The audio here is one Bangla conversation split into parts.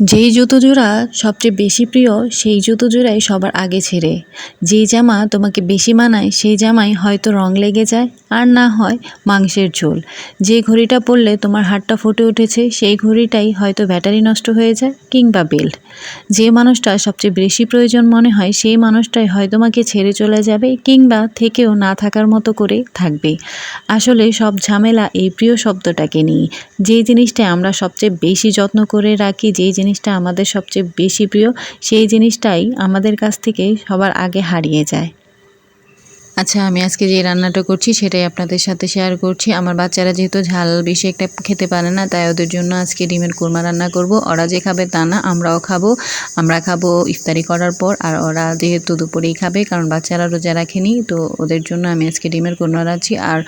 যেই জুতো জোড়া সবচেয়ে বেশি প্রিয়, সেই জুতো জোড়াই সবার আগে ছেড়ে। যেই জামা তোমাকে বেশি মানায়, সেই জামাই হয়তো রং লেগে যায়, আর না হয় মাংসের ঝোল। যে ঘড়িটা পরলে তোমার হাতটা ফুটে উঠেছে, সেই ঘড়িটাই হয়তো ব্যাটারি নষ্ট হয়ে যায় কিংবা বেল্ট। যে মানুষটা সবচেয়ে বেশি প্রয়োজন মনে হয়, সেই মানুষটাই হয় তোমাকে ছেড়ে চলে যাবে কিংবা থেকেও না থাকার মতো করে থাকবে। আসলে সব ঝামেলা এই প্রিয় শব্দটাকে নিয়ে। যেই জিনিসটা আমরা সবচেয়ে বেশি যত্ন করে রাখি, যেই জিনিসটা আমাদের সবচেয়ে বেশি প্রিয় সেই জিনিসটাই আমাদের কাছ থেকে সবার আগে হারিয়ে যায়। আচ্ছা আমি আজকে যে রান্নাটা করছি সেটাই আপনাদের সাথে শেয়ার করছি। আমার বাচ্চারা যেহেতু ঝাল বেশি একটা খেতে পারে না, তাই ওদের জন্য আজকে ডিমের কোরমা রান্না করব। ওরা যে খাবে তা না, আমরাও খাব। আমরা খাব ইফতারি করার পর, আর ওরা যেহেতু দুপুরেই খাবে, কারণ বাচ্চারা রোজা রাখেনি, তো ওদের জন্য আমি আজকে ডিমের কোরমা রাখছি আর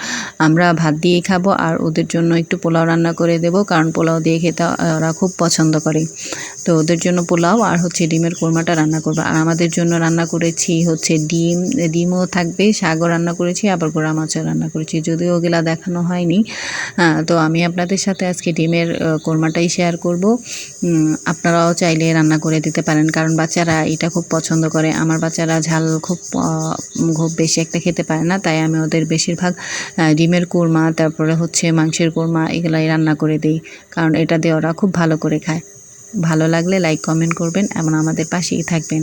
আমরা ভাত দিয়েই খাব, আর ওদের জন্য একটু পোলাও রান্না করে দেবো, কারণ পোলাও দিয়ে খেতে ওরা খুব পছন্দ করে। তো ওদের জন্য পোলাও আর হচ্ছে ডিমের কোরমাটা রান্না করব। আর আমাদের জন্য রান্না করেছি হচ্ছে ডিম, ডিমও থাকবে শাকও রান্না করেছি, আবার গোড়া মাছও রান্না করেছি। যদিও ওগুলা দেখানো হয়নি তো আমি আপনাদের সাথে আজকে ডিমের কোরমাটাই শেয়ার করব। আপনারাও চাইলে রান্না করে দিতে পারেন, কারণ বাচ্চারা এটা খুব পছন্দ করে। আমার বাচ্চারা ঝাল খুব খুব বেশি একটা খেতে পারে না, তাই আমি ওদের বেশিরভাগ ডিমের কোরমা, তারপরে হচ্ছে মাংসের কোরমা, এগুলাই রান্না করে দিই, কারণ এটা দিয়ে ওরা খুব ভালো করে খায়। ভালো লাগলে লাইক কমেন্ট করবেন এবং আমাদের পাশেই থাকবেন।